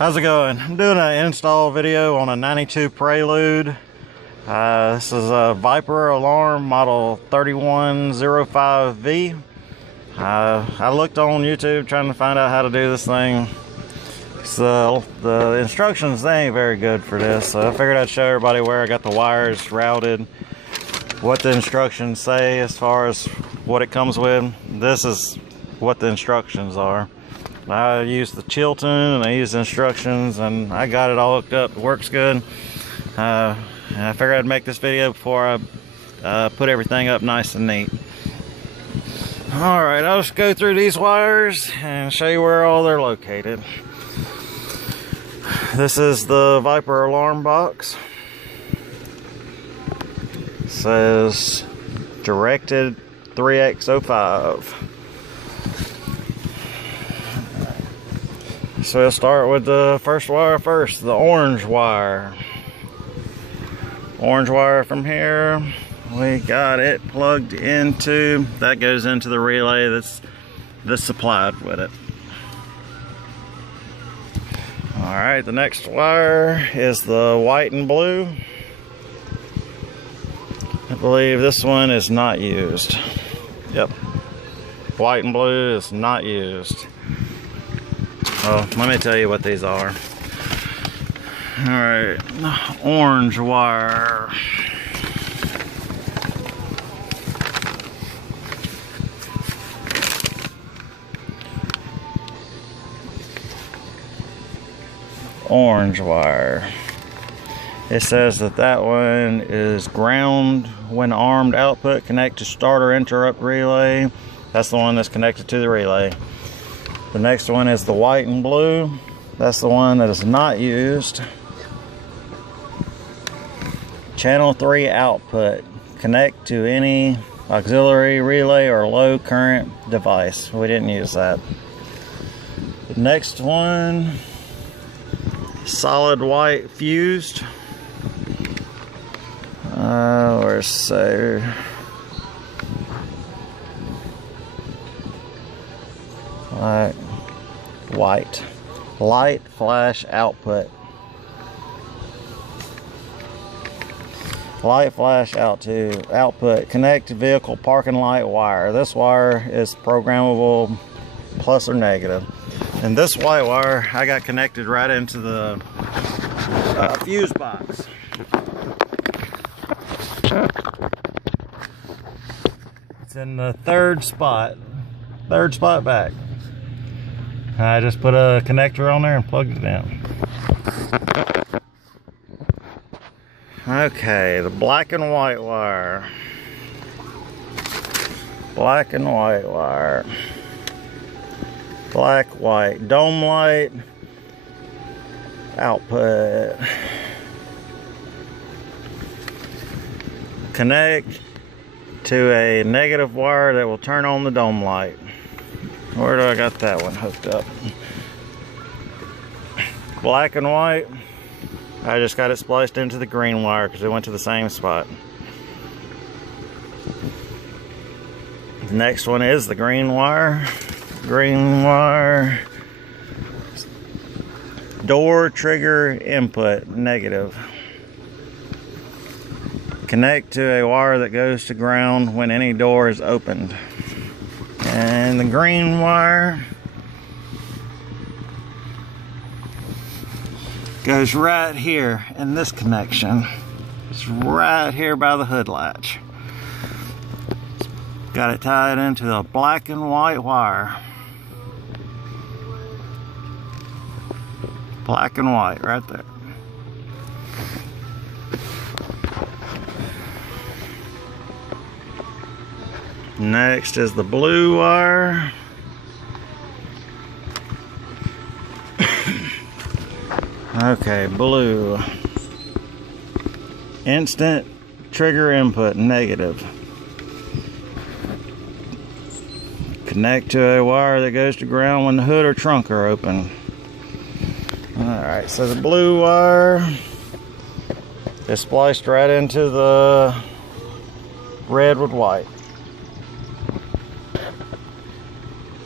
How's it going? I'm doing an install video on a 92 Prelude. This is a Viper alarm model 3105V. I looked on YouTube trying to find out how to do this thing. So the instructions, they ain't very good for this, so I figured I'd show everybody where I got the wires routed, what the instructions say as far as what it comes with. This is what the instructions are. I used the Chilton and I used the instructions and I got it all hooked up. It works good. I figured I'd make this video before I put everything up nice and neat. Alright, I'll just go through these wires and show you where all they're located. This is the Viper alarm box. It says directed 3x05. So we'll start with the first wire first, the orange wire. Orange wire from here, we got it plugged into, that goes into the relay that's supplied with it. Alright, the next wire is the white and blue. I believe this one is not used. Yep, white and blue is not used. Well, let me tell you what these are. Alright, orange wire. Orange wire. It says that one is ground when armed output, connect to start or interrupt relay. That's the one that's connected to the relay. The next one is the white and blue. That's the one that is not used. Channel 3 output. Connect to any auxiliary relay or low current device. We didn't use that. The next one, solid white fused. Where's so? White light flash output. Light flash output. Connect to vehicle parking light wire. This wire is programmable plus or negative. And this white wire I got connected right into the fuse box. It's in the third spot back. I just put a connector on there and plugged it in. Okay, the black and white wire. Black and white wire. Black, white, dome light, output. Connect to a negative wire that will turn on the dome light. Where do I got that one hooked up? Black and white. I just got it spliced into the green wire because it went to the same spot. The next one is the green wire. Green wire. Door trigger input, negative. Connect to a wire that goes to ground when any door is opened. And the green wire goes right here in this connection. It's right here by the hood latch. Got it tied into the black and white wire. Black and white right there. Next is the blue wire. Okay, blue. Instant trigger input, negative. Connect to a wire that goes to ground when the hood or trunk are open. Alright, so the blue wire is spliced right into the red with white.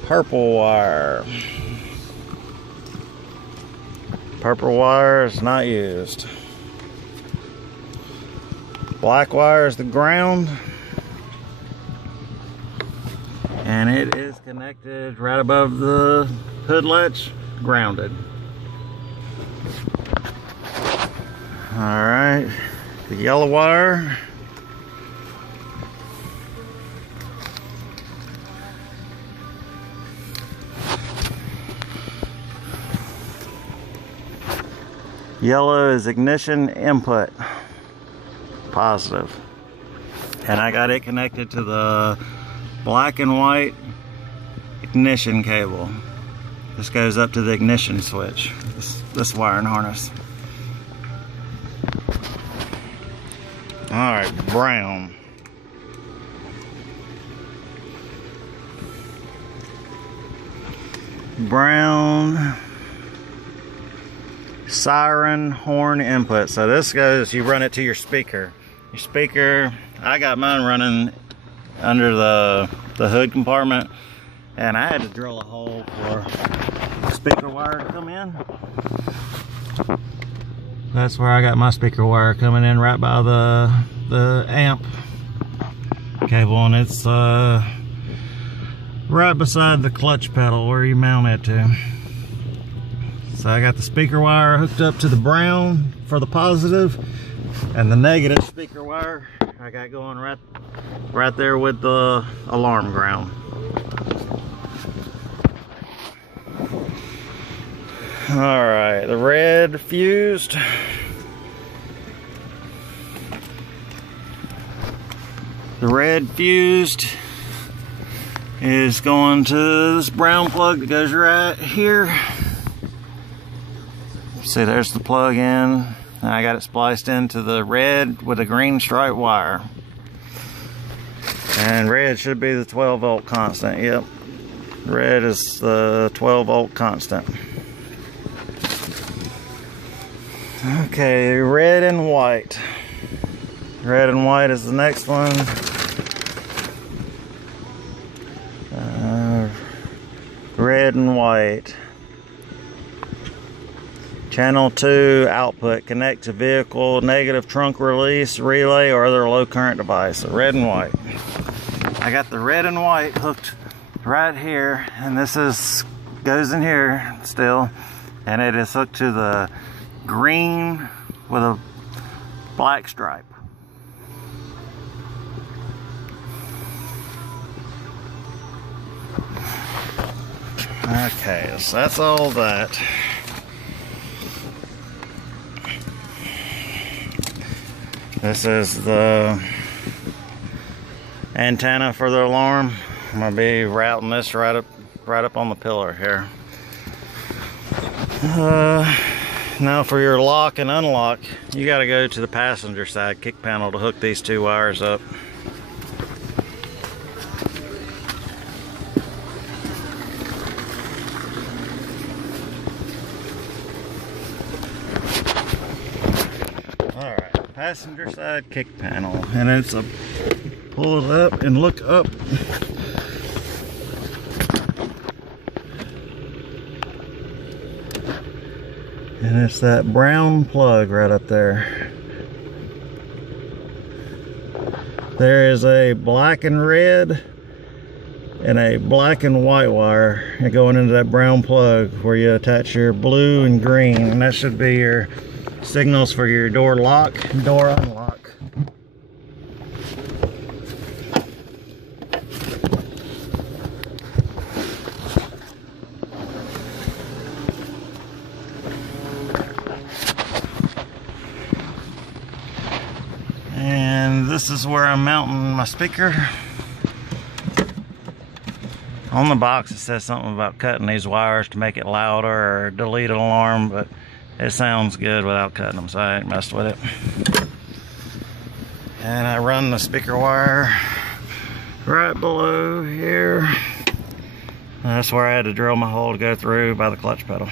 purple wire. Purple wire is not used. Black wire is the ground. And it is connected right above the hood latch, grounded. Alright, the yellow wire. Yellow is ignition input, positive. And I got it connected to the black and white ignition cable. This goes up to the ignition switch, this wiring harness. Alright, brown. Brown siren horn input. So this goes, you run it to your speaker. Your speaker, I got mine running under the hood compartment, and I had to drill a hole for speaker wire to come in. That's where I got my speaker wire coming in, right by the amp cable, and it's right beside the clutch pedal where you mount it to. So I got the speaker wire hooked up to the brown for the positive, and the negative speaker wire I got going right there with the alarm ground. Alright, the red fused. The red fused is going to this brown plug that goes right here. See, there's the plug in. And I got it spliced into the red with a green stripe wire. And red should be the 12 volt constant. Yep. Red is the 12 volt constant. Okay, red and white. Red and white is the next one. Red and white. Channel 2 output. Connect to vehicle, negative trunk release, relay, or other low current device. So red and white. I got the red and white hooked right here, and this goes in here still, and it is hooked to the green with a black stripe. Okay, so that's all that. This is the antenna for the alarm. I'm gonna be routing this right up on the pillar here. Now for your lock and unlock, you gotta go to the passenger side kick panel to hook these two wires up. Alright, passenger side kick panel, and it's a pull it up and look up. And it's that brown plug right up there. There is a black and red and a black and white wire going into that brown plug where you attach your blue and green, and that should be your signals for your door lock and door unlock. And this is where I'm mounting my speaker. On the box it says something about cutting these wires to make it louder or delete an alarm, but it sounds good without cutting them, so I ain't messed with it. And I run the speaker wire right below here. That's where I had to drill my hole to go through by the clutch pedal.